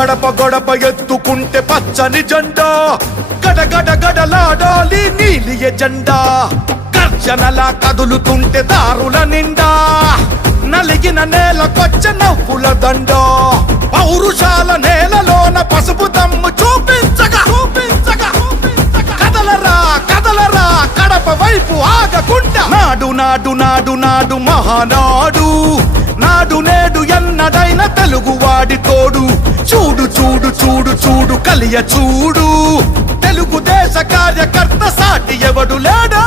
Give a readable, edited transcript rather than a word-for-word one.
గడప గడప ఎత్తుకుంటే పచ్చని జెండా గడగడ గడలాడాలి నీలి ఎజెండా గర్జనలా కదులుతుంటే దారుల నిండా నలిగిన నేలకొచ్చ నవ్వుల దండ పౌరుషాల నేలలోన పసుపు దమ్ము చూపించగా కదలరా కదలరా కడప వైపు ఆగకుండా నాడు నాడు నాడు నాడు మహానాడు నాడు నేడు ఎన్నడైన తెలుగువాడి తోడు చూడు చూడు చూడు చూడు కలియ చూడు తెలుగుదేశ కార్యకర్త సాటి ఎవడు లేడా